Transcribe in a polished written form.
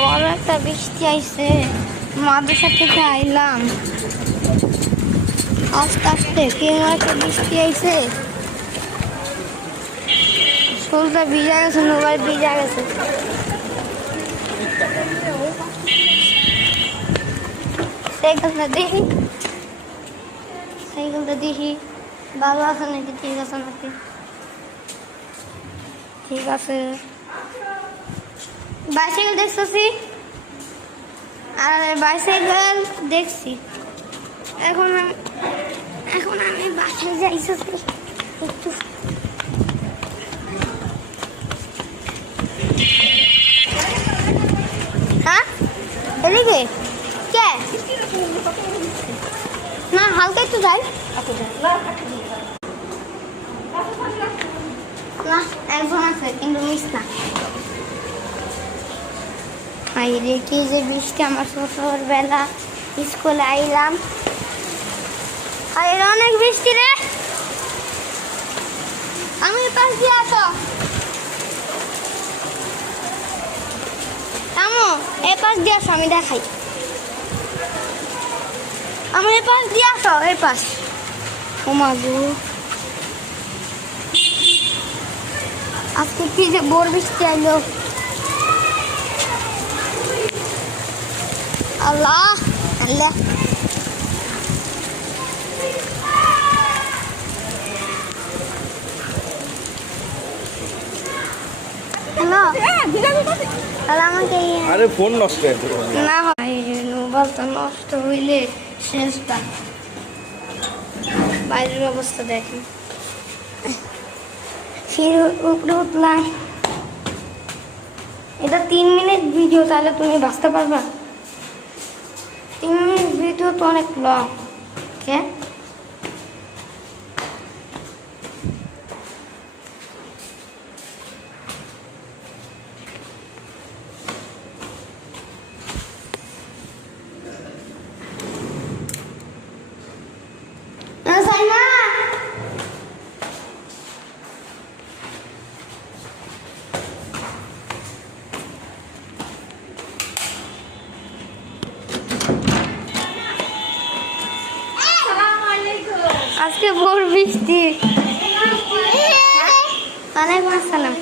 বড় একটা বৃষ্টি আইছে, মাদ্রাসা থেকে আইলাম আস্তে আস্তে, কেমন একটা বৃষ্টি আইছে, শরীরটা ভিজা গেছে, মোবাইল ভিজা গেছে। সাইকেলটা দেখি, সাইকেলটা দেখি ভালো আছে নাকি, ঠিক আছে নাকি, ঠিক আছে। বাইসাইকেল দেখতেছি, আর বাইসাইকেল দেখছি। এখন আমি বাসায় যাইতেছি একটু। হ্যাঁ এদিকে কে না, হালকা একটু যাই না, একজন আছে কিন্তু মিস না। রে কি যে বৃষ্টি, আমার ছোটবেলা স্কুলে আইলাম, অনেক বৃষ্টি রে। আমি পাশ দিয়ে আসো, আমো এই পাশ দিয়ে আসো, আমি দেখাই। আমি এই পাশ দিয়ে আসো, এই পাশ। ও মাগো, আজকে কি যে বড় বৃষ্টি আইলো, আল্লাহ আল্লাহ। হ্যালো, তাহলে আমাকে আরে ফোন নষ্ট না হয়, মোবাইলটা নষ্ট হইলে শেষটা। বাইরের অবস্থা দেখেন, ফির উপরে উঠলাম। এটা 3 মিনিট ভিডিও, তাহলে তুমি বাঁচতে পারবা? 3 মিনিট ভিডিও তো অনেক লং। কে আজকে বড় বৃষ্টি। ওয়ালাইকুম আসসালাম।